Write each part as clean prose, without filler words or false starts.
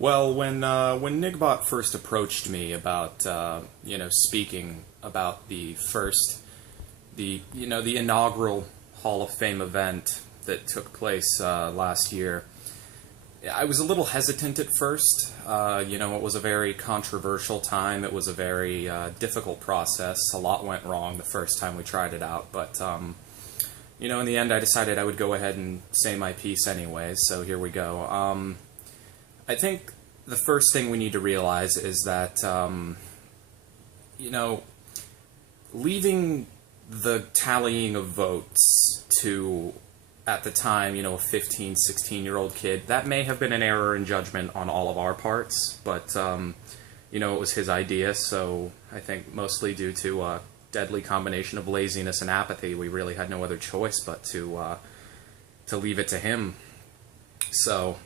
Well, when Nigbot first approached me about speaking about the inaugural Hall of Fame event that took place last year, I was a little hesitant at first. It was a very controversial time. It was a very difficult process. A lot went wrong the first time we tried it out, but in the end, I decided I would go ahead and say my piece anyway. So here we go. I think the first thing we need to realize is that, leaving the tallying of votes to, at the time, a 15, 16-year-old kid, that may have been an error in judgment on all of our parts, but, it was his idea, so I think mostly due to a deadly combination of laziness and apathy, we really had no other choice but to leave it to him. So,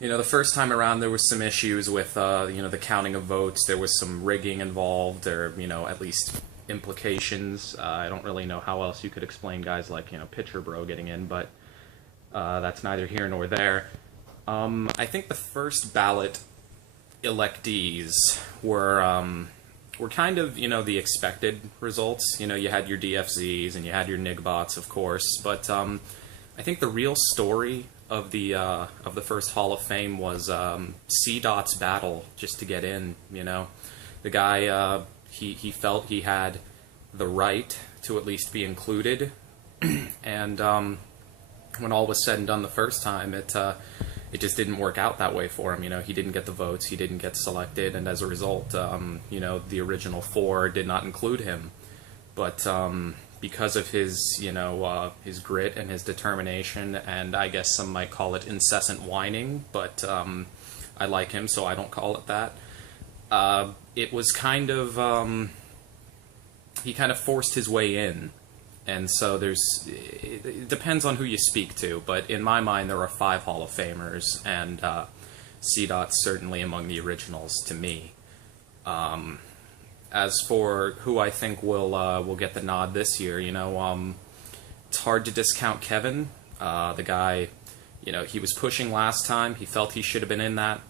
the first time around there was some issues with, the counting of votes. There was some rigging involved, or, at least implications. I don't really know how else you could explain guys like, Pitcher Bro getting in, but that's neither here nor there. I think the first ballot electees were kind of, the expected results. You had your DFZs and you had your Nigbots, of course, but I think the real story of the first Hall of Fame was C-Dot's battle just to get in. The guy he felt he had the right to at least be included, and when all was said and done the first time, it just didn't work out that way for him. He didn't get the votes, he didn't get selected, and as a result, the original four did not include him. But because of his, his grit and his determination, and I guess some might call it incessant whining, but I like him, so I don't call it that. It was kind of, he kind of forced his way in, and so it depends on who you speak to, but in my mind there are 5 Hall of Famers, and C-Dot's certainly among the originals to me. As for who I think will get the nod this year, it's hard to discount Kevin. The guy, he was pushing last time. He felt he should have been in that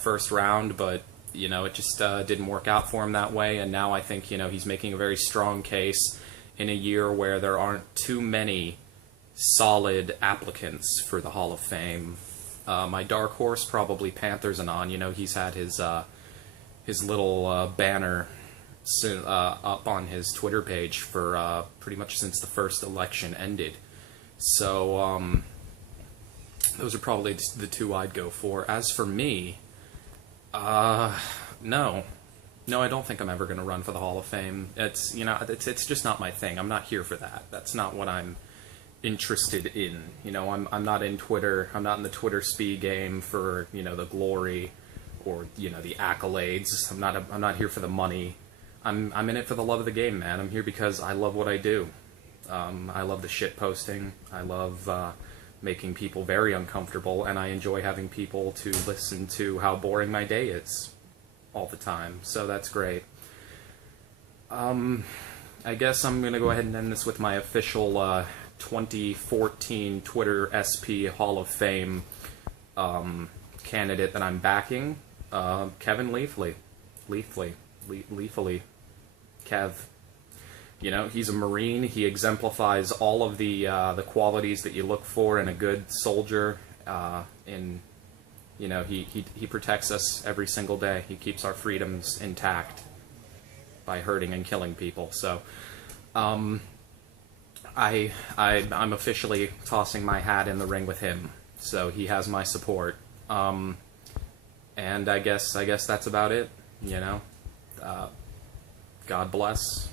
first round, but it just didn't work out for him that way. And now I think he's making a very strong case in a year where there aren't too many solid applicants for the Hall of Fame. My dark horse, probably Panthers and on. He's had his little banner up on his Twitter page for pretty much since the first election ended. So those are probably the 2 I'd go for. As for me, no, I don't think I'm ever going to run for the Hall of Fame. It's it's just not my thing. I'm not here for that. That's not what I'm interested in. I'm not in Twitter. I'm not in the Twitter speed game for the glory or the accolades. I'm not here for the money. I'm in it for the love of the game, man. I'm here because I love what I do. I love the shit posting. I love making people very uncomfortable, and I enjoy having people to listen to how boring my day is all the time. So that's great. I guess I'm gonna go ahead and end this with my official 2014 Twitter SP Hall of Fame candidate that I'm backing. Kevin Leafly. Leafly. Kev. He's a Marine. He exemplifies all of the qualities that you look for in a good soldier. He protects us every single day. He keeps our freedoms intact by hurting and killing people. So, I'm officially tossing my hat in the ring with him. So he has my support. And I guess that's about it. God bless.